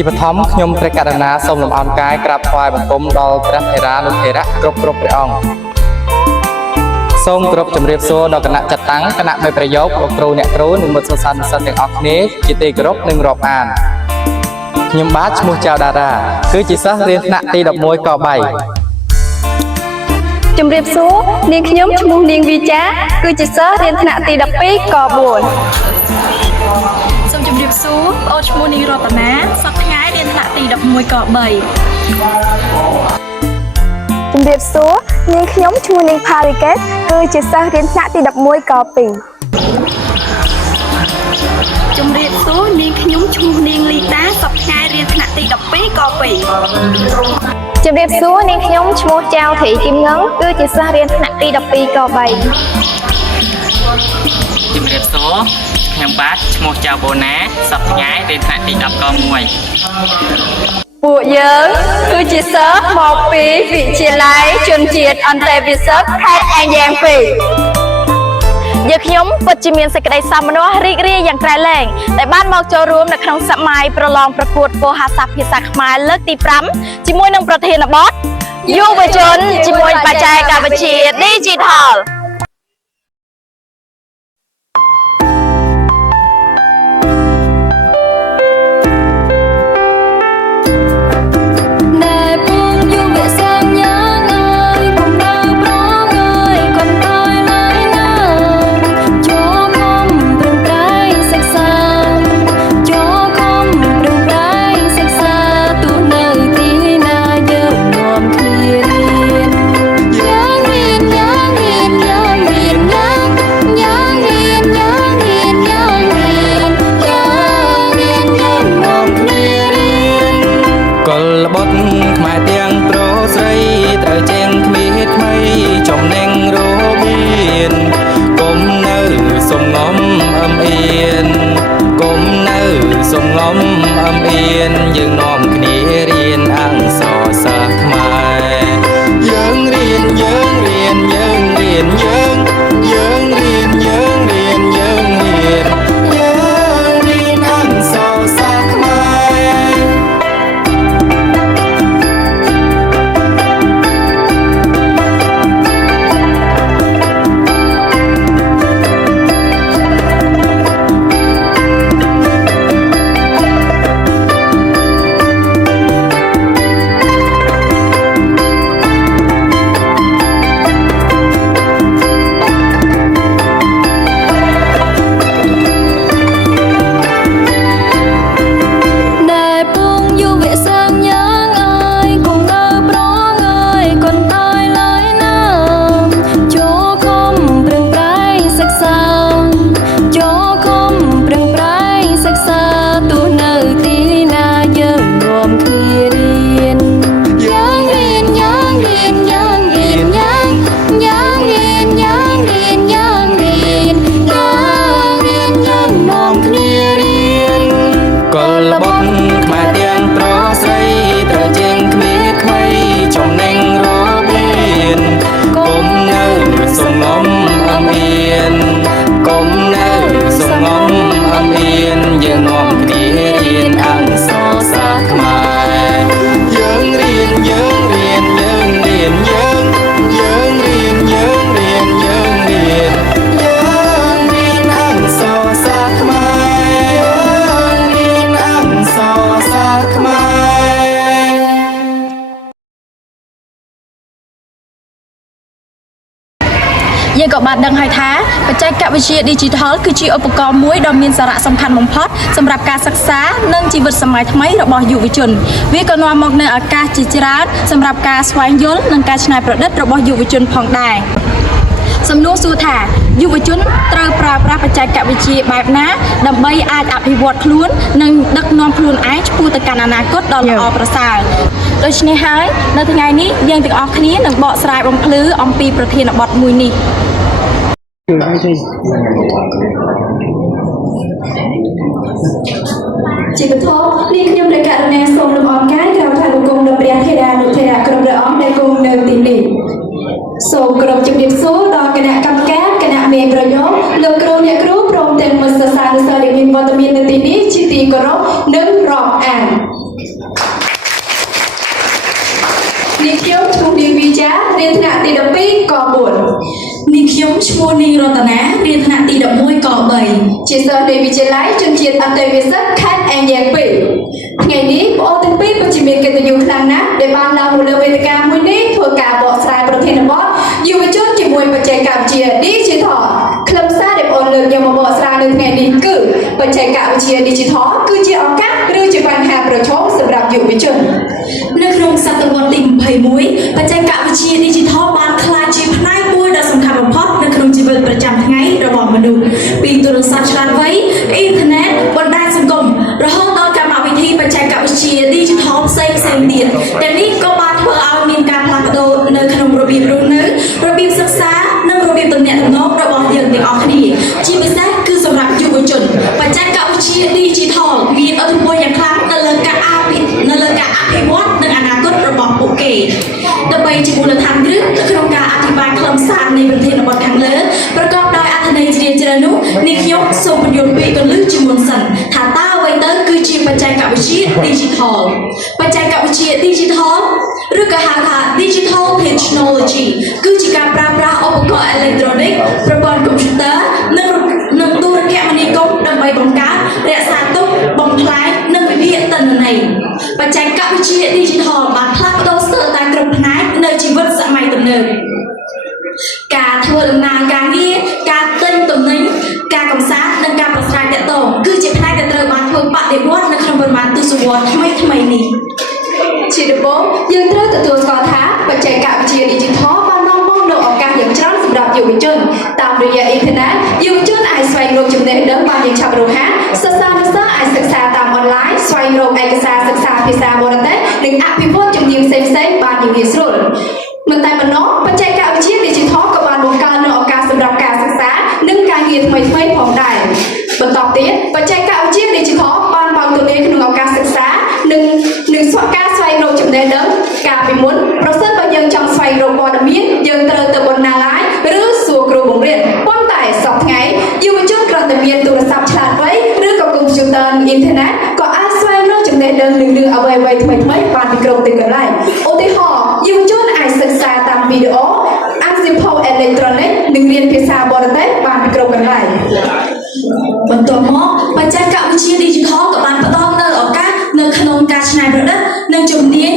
ជាបឋមខ្ញុំព្រះករុណាសូមលំអរកាយក្រាបថ្វាយបង្គំដល់ព្រះថេរានុថេរៈគ្រប់ព្រះអង្គសូមគោរពជម្រាបសួរដល់គណៈចាត់តាំងគណៈមេប្រយោគលោកគ្រូអ្នកគ្រូនិងមិត្តសិស្សនិស្សិតទាំងអស់គ្នាជាទីគោរពនិងរាប់អានខ្ញុំបាទឈ្មោះចៅតារាគឺជាសិស្សរៀនថ្នាក់ទី11ក3ជម្រាបសួរនាងខ្ញុំឈ្មោះនាងវិចាគឺជាសិស្សរៀនថ្នាក់ទី12ក4សូមជម្រាបសួរបងអូនឈ្មោះនាងរតនាសប្តាហ៍ថ្ងៃរៀនថ្នាក់ទី11ក3ជម្រាបសួរនាងខ្ញុំឈ្មោះនាងផារីកេតគឺជាសិស្សរៀនថ្នាក់ទី11ក2ជម្រាបសួរនាងខ្ញុំឈ្មោះនាងលីតាសប្តាហ៍ថ្ងៃរៀនថ្នាក់ទី12ក2ជម្រាបសួរនាងខ្ញុំឈ្មោះចៅធីគឹមងឹងគឺជាសិស្សរៀនថ្នាក់ទី12ក3ជំរាបសួរខ្ញុំបាទឈ្មោះចៅបូណាសប្តាហ៍ថ្ងៃរៀនថ្នាក់ទី10ក1ពួកយើងគឺជាសិស្សមកពីវិទ្យាល័យជនជាតិអន្តរវិសិទ្ធខេត្តអាយ៉ាង2យើងខ្ញុំពិតជាមានសេចក្តីសោមនស្សរីករាយយ៉ាងក្រៃលែងដែលបានមកចូលរួមនៅក្នុងសម័យប្រឡងប្រកួតវោហារស័ព្ទភាសាខ្មែរលើកទី5ជាមួយនឹងប្រធានបទយុវជនជាមួយបច្ចេកវិទ្យា Digitalយើងនាំគ្នារៀនអក្សរសាស្ត្រខ្មែរយើងរៀនយើងរៀនយើងរៀនយើងយើងរៀនយើងរៀនយើងរៀនយើងរៀនអក្សរសាស្ត្រខ្មែរយើងក៏បានដឹងហើយថាបច្ចេកវិទ្យា Digital គឺជាឧបករណ៍មួយដ៏មានសារៈសំខាន់បំផុតសម្រាប់ការសិក្សានិងជីវិតសម័យថ្មីរបស់យុវជនវាក៏នាំមកនូវឱកាសជាច្រើនសម្រាប់ការស្វែងយល់និងការច្នៃប្រឌិតរបស់យុវជនផងដែរសំណួរសួរថាយុវជនត្រូវប្រើប្រាស់បច្ចេកវិទ្យាបែបណាដើម្បីអាចអភិវឌ្ឍខ្លួននិងដឹកនាំខ្លួនឯងឆ្ពោះទៅកាន់អនាគតដ៏ល្អប្រសើរដូច្នេះហើយនៅថ្ងៃនេះយើងទាំងអស់គ្នានឹងបកស្រាយបំភ្លឺអំពីប្រធានបទមួយនេះជាបឋមនេះខ្ញុំព្រះករុណាសូមលំអរកាយក្រោមថ្វាយបង្គំដល់ព្រះថេរានុថេរៈគ្រប់ព្រះអង្គដែលគង់នៅទីនេះសូមគោរពជម្រាបសួរដល់គណៈកម្មការគណៈមេប្រយោគលោកគ្រូអ្នកគ្រូព្រមទាំងមិត្តសិស្សានុសិស្សដែលមានវត្តមាននៅទីនេះជាទីគោរពនិងរាប់អាន ខ្ញុំឈ្មោះនាងវិជារៀនថ្នាក់ទី12ក4 នាងខ្ញុំឈ្មោះនាងរតនារៀនថ្នាក់ទី11ក3 ជាសិស្សនៃវិទ្យាល័យជនជាតិអន្តរវិសិទ្ធខេត្តអេងយ៉ាង2ថ្ងៃនេះបងអូនទាំងពីរពិតជាមានកិត្តិយសខ្លាំងណាស់ដែលបានឡើងមកលើវេទិកាមួយនេះធ្វើការបកស្រាយប្រធានបទយុវជនជាមួយបច្ចេកវិទ្យា Digital ខ្លឹមសារដែលបងអូនលើកយកមកបកស្រាយនៅថ្ងៃនេះគឺបច្ចេកវិទ្យា Digital គឺជាឱកាសឬជាបញ្ហាប្រឈមសម្រាប់យុវជន នៅក្នុងសតវត្សទី21បច្ចេកវិទ្យា Digital បានក្លាយជាផ្នែកមួយដ៏សំខាន់បំផុតនៅក្នុងជីវិតប្រចាំថ្ងៃរបស់មនុស្សពីទូរស័ព្ទឆ្លាតវៃអ៊ីនធឺណិតបណ្ដាញសង្គមរហូតដល់កម្មវិធីបច្ចេកវិទ្យា Digital ផ្សេងៗទៀតទាំងនេះក៏បានធ្វើឲ្យមានការផ្លាស់ប្ដូរនៅក្នុងរបៀបរស់នៅរបៀបសិក្សានិងរបៀបទំនាក់ទំនងរបស់យើងទាំងអស់គ្នាជាពិសេសគឺសម្រាប់យុវជនបច្ចេកវិទ្យា Digital មានឥទ្ធិពលយ៉ាងខ្លាំងទៅលើការអភិវឌ្ឍនិងអនាគតរបស់ពួកគេដើម្បីជាមូលដ្ឋានគ្រឹះក្នុងការអធិប្បាយខ្លឹមសារនៃប្រធានបទខាងលើប្រកបដោយអត្ថន័យជ្រាលជ្រៅនោះនាងខ្ញុំសូមបញ្យល់ពីកលឹះជាមុនសិនថាតើអ្វីទៅគឺជាបច្ចេកវិទ្យា Digital បច្ចេកវិទ្យា Digital ឬក៏ហៅថា Digital Technology គឺជាការប្រើប្រាស់ឧបករណ៍អេឡិចត្រូនិកប្រព័ន្ធកុំព្យូទ័រនិងទូរគមនាគមន៍ដើម្បីបង្កើតរក្សាទុកបំផ្លាញនិងវិភាគទិន្នន័យបច្ចេកវិទ្យា Digital បានផ្លាស់ប្ដូរស្ទើរតែគ្រប់ផ្នែកនៃជីវិតសម័យទំនើបការធ្វើដំណើរការងារការទិញទំនិញការកំសាន្តនិងការប្រស្រ័យទាក់ទងគឺជាផ្នែកដែលត្រូវបានធ្វើបដិវត្តន៍នៅក្នុងប្រមាណទសវត្សរ៍ថ្មីៗនេះជាដំបូងយើងត្រូវទទួលស្គាល់ថាបច្ចេកវិទ្យា Digital បាននាំមកនូវឱកាសយ៉ាងច្រើនសម្រាប់យុវជនតាមរយៈអ៊ីនធឺណិតយុវជនអាចស្វែងរកចំណេះដឹងបានយ៉ាងឆាប់រហ័សសិស្សានុសិស្សអាចសិក្សាតាមអនឡាញស្វែងរកឯកសារសិក្សាភាសាបរទេសនិងអភិវឌ្ឍជំនាញផ្សេងៗបានយ៉ាងងាយស្រួលមិនតែប៉ុណ្ណោះបច្ចេកវិទ្យា Digital ក៏បានបង្កើននូវឱកាសសម្រាប់ការសិក្សានិងការងារថ្មីៗផងដែរបន្តទៀតបច្ចេកវិទ្យា Digital បានបើកទូលាយក្នុងឱកាសសិក្សានិងការស្វែងរកចំណេះដឹងការពីមុនប្រសិនបើយើងចង់ស្វែងរកព័ត៌មានយើងត្រូវទៅបណ្ណាល័យឬសួរគ្រូបង្រៀនប៉ុន្តែសប្តាហ៍ថ្ងៃយុវជនគ្រាន់តែមានទូរស័ព្ទឆ្លាតវៃឬក៏កុំព្យូទ័រនិងអ៊ីនធឺណិតក៏អាចស្វែងរកចំណេះដឹងនិងរឿងអ្វីៗថ្មីៗបានពីគ្រប់ទីកន្លែងឧទាហរណ៍យុវជនអាចសិក្សាតាមវីដេអូអានសៀវភៅអេឡិចត្រូនិកនិងរៀនភាសាបរទេសបានពីគ្រប់កន្លែងបន្ទាប់មកបច្ចេកវិទ្យា Digital ក៏បានផ្ដល់នូវឱកាសនៅក្នុងការច្នៃប្រឌិតនិងជំនាញ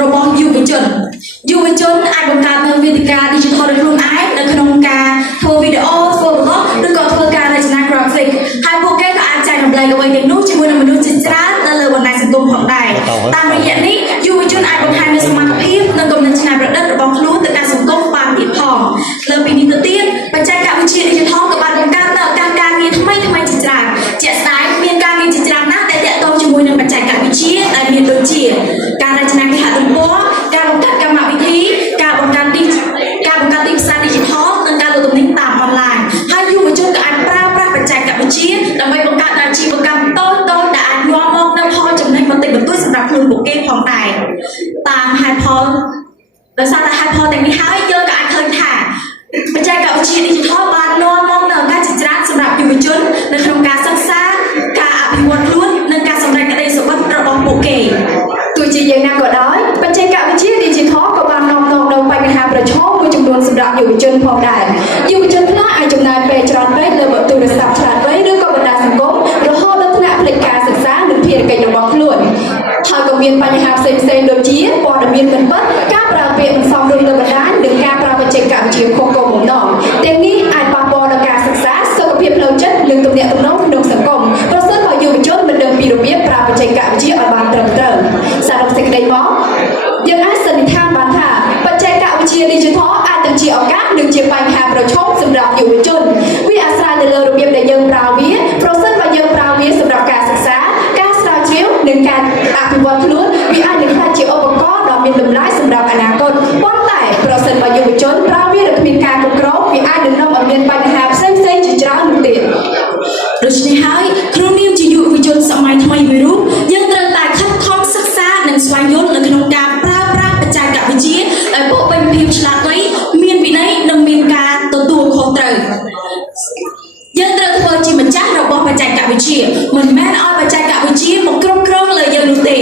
របស់យុវជនអាចបង្កើតនូវវេទិកា Digital ដោយខ្លួនឯងនៅក្នុងការធ្វើវីដេអូធ្វើប្លុកឬក៏ធ្វើការរចនា graphic ហើយពួកគេក៏អាចចែករំលែកអ្វីទាំងនោះជាមួយនឹងមនុស្សជាច្រើននៅលើបណ្ដាញសង្គមផងដែរតាមរយៈនេះយុវជនអាចបង្ហាញនូវសមត្ថភាពនិងគំនិតច្នៃប្រឌិតរបស់ខ្លួនទៅកាន់សង្គមបានទៀតផងលើពីនេះទៅទៀតបច្ចេកវិទ្យា Digital ក៏បានបង្កើតនូវឱកាសការងារថ្មីៗជាច្រើនជាក់ស្ដែងមានការងារជាច្រើនណាស់ដែលទាក់ទងជាមួយនឹងបច្ចេកវិទ្យាដែលមានដូចជាការរចនាគេហទំព័រការបង្កើតកម្មវិធីការបង្កើតទីផ្សារ Digital និងការលក់ទំនិញតាមអនឡាញហើយយុវជនក៏អាចប្រើប្រាស់បច្ចេកវិទ្យាដើម្បីបង្កើតអាជីវកម្មតូចៗដែលអាចនាំមកនូវផលចំណេញបន្តិចបន្តួចសម្រាប់ខ្លួនពួកគេផងដែរតាមហេតុផលដោយសារតែហេតុផលទាំងនេះហើយយើងក៏អាចឃើញថាបច្ចេកវិទ្យា Digital បាននាំមកនូវឱកាសជាច្រើនសម្រាប់យុវជននៅក្នុងការសិក្សាការអភិវឌ្ឍខ្លួននិងការសម្រេចក្តីសុបិនរបស់ពួកគេទោះជាយ៉ាងណាក៏ដោយបច្ចេកវិទ្យា Digital ក៏បាននាំមកនូវបញ្ហាប្រឈមមួយចំនួនសម្រាប់យុវជនផងដែរយុវជនខ្លះអាចចំណាយពេលច្រើនពេកលើទូរស័ព្ទឆ្លាតវៃឬក៏បណ្ដាញសង្គមរហូតដល់ថ្នាក់ភ្លេចការសិក្សានិងភារកិច្ចរបស់ខ្លួនហើយក៏មានបញ្ហាផ្សេងៗដូចជាព័ត៌មានមិនពិតការប្រើពាក្យមិនសមរម្យលើបណ្ដាញនិងការប្រើបច្ចេកវិទ្យាខុសគោលបំណងទាំងនេះអាចប៉ះពាល់ដល់ការសិក្សាសុខភាពផ្លូវចិត្តនិងទំនាក់ទំនងក្នុងសង្គមប្រសិនបើយុវជនមិនដឹងពីរបៀបប្រើបច្ចេកវិទ្យាឲ្យបានត្រឹមត្រូវសរុបសេចក្តីមកយើងអាចសន្និដ្ឋានបានថាបច្ចេកវិទ្យា Digital អាចទាំងជាឱកាសនិងជាបញ្ហាប្រឈមសម្រាប់យុវជនវាអាស្រ័យទៅលើរបៀបដែលយើងប្រើវាប្រសិនបើយើងប្រើវាសម្រាប់ការសិក្សាការស្រាវជ្រាវនិងការអភិវឌ្ឍខ្លួនវាអាចនឹងក្លាយជាឧបករណ៍ដ៏មានតម្លៃសម្រាប់អនាគតប៉ុន្តែប្រសិនបើយុវជនប្រើវាដោយគ្មានការគ្រប់គ្រងវាអាចនឹងនាំឲ្យមានបញ្ហាផ្សេងៗជាច្រើននោះទៀតដូច្នេះហើយក្នុងនាមជាយុវជនសម័យថ្មីមួយរូបយើងត្រូវតែខិតខំសិក្សានិងស្វែងយល់នៅក្នុងការប្រើប្រាស់បច្ចេកវិទ្យាដោយពោរពេញភាពឆ្លាតវៃមានវិន័យនិងមានការទទួលខុសត្រូវយើងត្រូវធ្វើជាម្ចាស់របស់បច្ចេកវិទ្យាមិនមែនឲ្យបច្ចេកវិទ្យាមកគ្រប់គ្រងលើយើងនោះទេ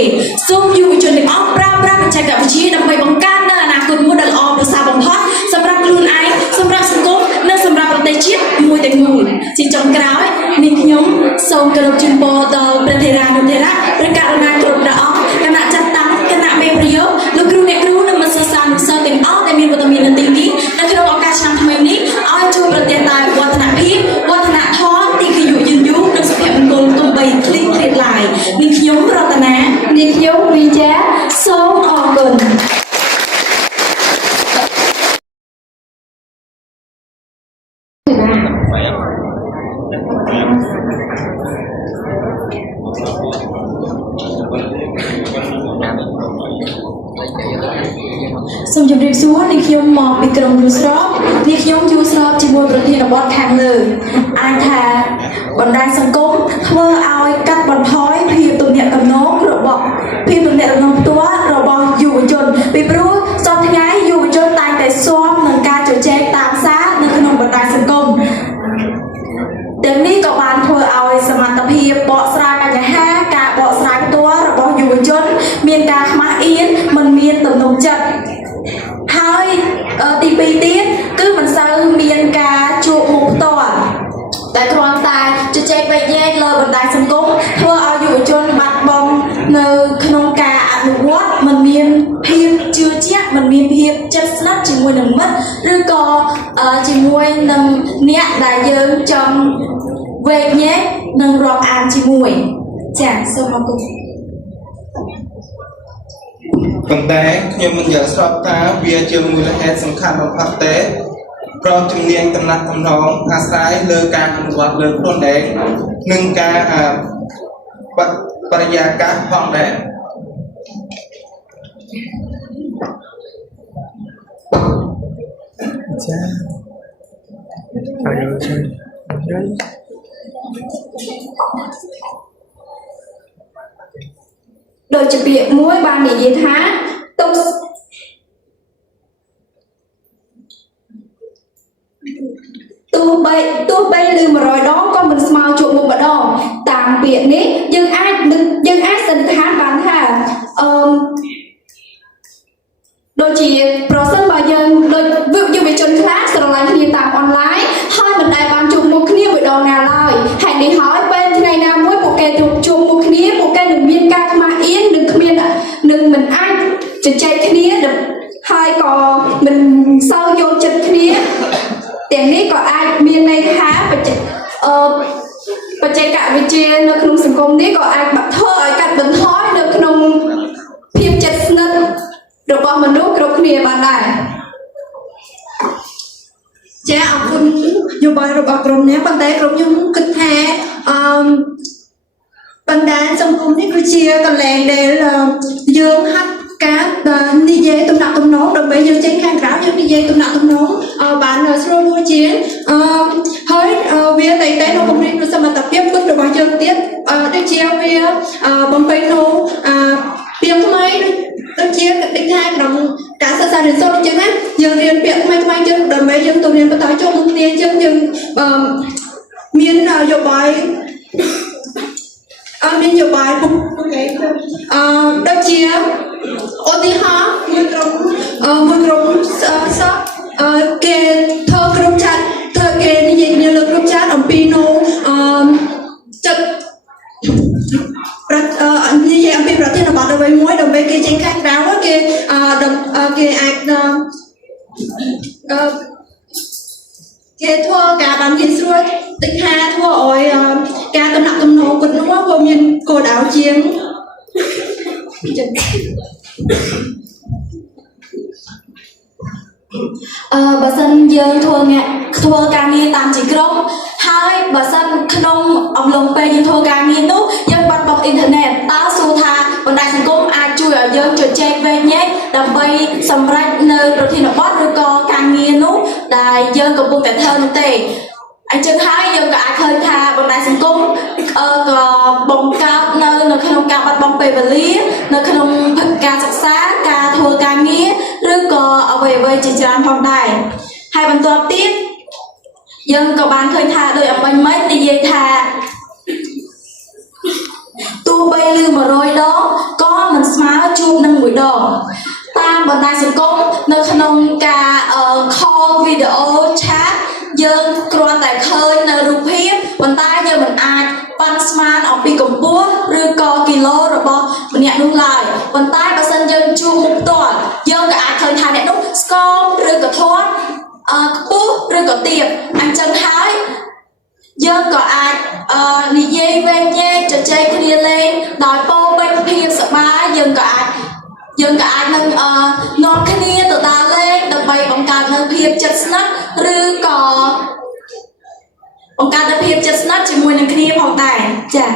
សូមយុវជនទាំងអស់ប្រើប្រាស់បច្ចេកវិទ្យាដើម្បីបង្កើតនូវអនា ពរដល់ព្រះថេរានុថេរៈព្រះករុណាគ្រប់ព្រះអង្គគណៈចាត់តាំងគណៈមេប្រយោគលោកគ្រូអ្នកគ្រូនិងមិត្តសិក្សានុសិស្សទាំងអស់ដែលមានវត្តមាននៅទីនេះនៅក្នុងឱកាសឆ្នាំថ្មីនេះឲ្យជួយប្រទានតែវឌ្ឍនភាពវឌ្ឍនធម៌ទីគយុយឺនយូរនិងសុភមង្គលទំបីឃ្លីឃ្លាតឡាយនាងខ្ញុំរតនានាងខ្ញុំវិជាសូមអរគុណសូមជម្រាបសួរនាងខ្ញុំមកពីក្រុងយូស្របនាងខ្ញុំយូស្របជាមួយប្រធានបទខាងលើអាចថាបណ្ដាញសង្គមធ្វើឲ្យកាត់បន្ថយភាពទំនាក់ទំនងរបស់ភាពទំនាក់ទំនងផ្ទាល់របស់យុវជនពីព្រោះសពថ្ងៃយុវជនតែងតែស៊ាំនឹងការជជែកតាមសារនៅក្នុងបណ្ដាញសង្គមទាំងនេះក៏បានធ្វើឲ្យសមត្ថភាពបកស្រាយបញ្ហាការបកស្រាយផ្ទាល់របស់យុវជនមានការខ្មាស់អៀនមិនមានទំនុកចិត្តហើយទី2ទៀតគឺមិនសូវមានការជួបមុខផ្ទាល់តែគ្រាន់តែជជែកវែកញែកលើបណ្ដាញសង្គមធ្វើឲ្យយុវជនបាត់បង់នៅក្នុងការអនុវត្តមិនមានភាពជឿជាក់មិនមានភាពជិតស្និទ្ធជាមួយនឹងមិត្តឬក៏ជាមួយនឹងអ្នកដែលយើងចង់វែកញែកនិងរាប់អានជាមួយចា៎សូមអរគុណប៉ុន្តែខ្ញុំមិនយល់ស្របថាវាជាមូលហេតុសំខាន់បំផុតទេព្រោះជំនាញតំណាក់តំណងអាស្រ័យលើការអនុវត្តលើខ្លួនឯងនិងការបរិយាកាសផងដែរចាហើយជួយដូចជាពាក្យមួយបាននិយាយថាទុកទោះបីឮ100ដងក៏មិនស្មើជួបមុខម្ដងតាមពាក្យនេះយើងអាចសន្និដ្ឋានបានថាដូចជាប្រសិនបើយើងដូចយុវជនខ្លះស្រឡាញ់គ្នាតាមអនឡាញហើយមិនដែលបានជួបមុខគ្នាមួយដងណាឡើយហេតុនេះហើយពេលថ្ងៃណាមួយពួកគេជួបមុខគ្នាពួកគេនឹងមានការខ្មាស់អៀននឹងមិនអាចជជែកគ្នាហើយក៏មិនសូវយល់ចិត្តគ្នាទាំងនេះក៏អាចមានន័យថាបច្ចេកវិទ្យានៅក្នុងសង្គមនេះក៏អាចធ្វើឲ្យកាត់បន្ថយនៅក្នុងភាពជិតស្និទ្ធរបស់មនុស្សគ្រប់គ្នាបានដែរចាអរគុណយោបល់របស់ក្រុមនេះប៉ុន្តែក្រុមខ្ញុំគិតថាបណ្ដាញសង្គមនេះគឺជាកន្លែងដែលយើងហាត់ការនិយាយទំនាក់ទំនងដើម្បីយើងចេញខាងក្រៅយើងនិយាយទំនាក់ទំនងបានស្រួលជាងហើយវាតែនៅពង្រីកសមត្ថភាពគិតរបស់យើងទៀតដូចជាវាបំពេញនៅពាក្យថ្មីដូចជាកិច្ចការក្នុងការសិក្សារៀនសូត្រអញ្ចឹងណាយើងរៀនពាក្យថ្មីយើងដើម្បីយើងទៅរៀនបន្តចូលមុខគ្នាអញ្ចឹងយើងមានយោបល់មានយោបល់ដូចជាឧទាហរណ៍មួយក្រុមសិស្សគេធ្វើក្រុមចាត់ធ្វើគេនិយាយគ្នាលើក្រុមចាត់អំពីនោះចិត្តនិយាយអំពីប្រធានបទអ្វីមួយដើម្បីគេចេញខាងក្រៅគេអាចគេធ្វើការបានងាយស្រួលតិចថាធ្វើឲ្យការតំណាក់តំណងគាត់នោះវាមានគោលដៅជាងបើសិនយើងធ្វើការងារតាមជាក្រុមហើយបើសិនក្នុងអំឡុងពេលយើងធ្វើការងារនោះយើងបាត់បង់អ៊ីនធឺណិតតើសួរថាបណ្ដាញសង្គមអាចជួយឲ្យយើងជជែកវែកញែកដើម្បីសម្រេចនៅប្រធានបទឬក៏ការងារនោះដែលយើងកំពុងតែធ្វើនោះទេអញ្ចឹងហើយយើងក៏អាចឃើញថាបណ្ដាញសង្គមក៏បង្កើតនៅក្នុងការបាត់បង់ពេលវេលានៅក្នុងការសិក្សាការធ្វើការងារឬក៏អ្វីៗជាច្រើនផងដែរហើយបន្ទាប់ទៀតយើងក៏បានឃើញថាដោយអំបញ្ញមិញនិយាយថាទោះបីឮ100ដងក៏មិនស្មើជួបនឹង1ដងតាមបណ្ដាញសង្គមនៅក្នុងការ call video chat យើងគ្រាន់តែឃើញនៅរូបភាពប៉ុន្តែយើងមិនអាចប៉ាន់ស្មានអំ ពីកម្ពស់ឬក៏គីឡូរបស់ម្នាក់នោះឡើយប៉ុន្តែបើសិនយើងជួបមុខផ្ទាល់យើងក៏អាចឃើញថាអ្នកនោះស្គមឬក៏ធាត់ខ្ពស់ឬក៏ទាបអញ្ចឹងហើយយើងក៏អាចនិយាយវែងញែកជជែកគ្នាលេងដោយពោពេញភាពសប្បាយយើងក៏អាចនឹងនាំគ្នាទៅដើរលេងដើម្បីបង្កើតនូវភាពជិតស្និទ្ធឬក៏បង្កើតនូវភាពជិតស្និទ្ធជាមួយនឹងគ្នាផងដែរចា៎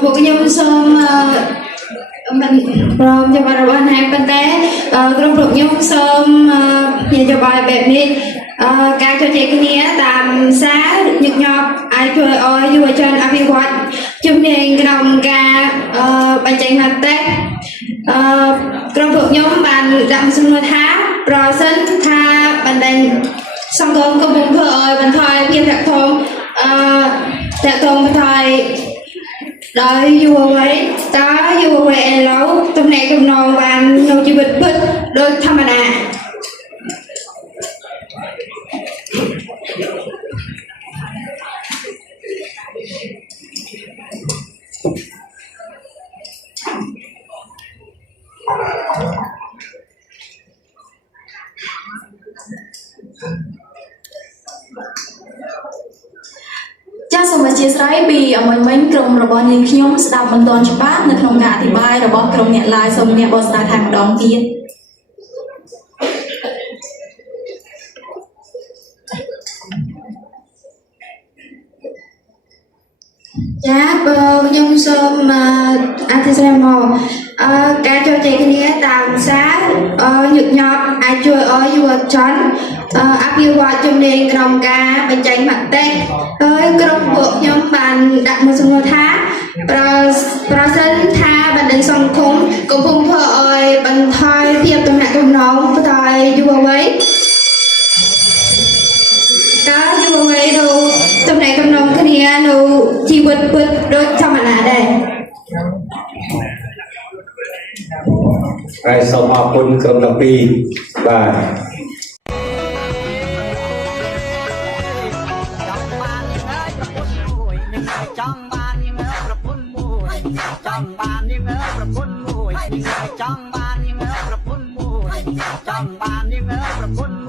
ពួកខ្ញុំសូមមិនព្រមជាបរិបទណាប៉ុន្តែក្រុមពួកខ្ញុំសូមនយោបាយបែបនេះការជជែកគ្នាតាមសារញឹកញាប់អាចជួយឲ្យយុវជនអភិវឌ្ឍជំនាញក្នុងការបញ្ចេញមតិក្រុមពួកខ្ញុំបានដាក់សំណួរថាប្រសិនថាបណ្ដាញសង្គមកំពុងធ្វើឲ្យបន្ថយភាពតាក់ទងបន្ថយដោយយុវវ័យតើយុវវ័យឥឡូវទំនាក់ទំនងបាននៅជីវិតពិតដូចធម្មតាចាសសូមអធិស្ឋានពីអមិញមិញក្រុមរបស់នាងខ្ញុំស្ដាប់មិនទាន់ច្បាស់នៅក្នុងការអធិប្បាយរបស់ក្រុមអ្នកឡាយសូមអ្នកបកស្រាយថែមម្ដងទៀតចាបើខ្ញុំសូមអធិស្ឋានមកការជជែកគ្នាតាមសារញឹកញាប់អាចជួយឲ្យយុវជនអភិវឌ្ឍជំនាញក្នុងការបញ្ចេញមតិហើយក្រុមពួកខ្ញុំបានដាក់មួយសំណួរថាប្រសិនថាបណ្ដាញសង្គមកំពុងធ្វើឲ្យបន្ថយភាពទំនាក់ទំនងផ្ទាល់យុវវ័យតើយុវវ័យនៅទំនាក់ទំនងគ្នានៅជីវិតពិតដូចធម្មតាដែរហើយសូមអរគុណក្រុមទាំងពីរបាទចង់បាននាងអើយប្រពន្ធមួយចង់បាននាងអើយប្រពន្ធមួយចង់បាននាងអើយប្រពន្ធមួយចង់បាននាងអើយប្រពន្ធ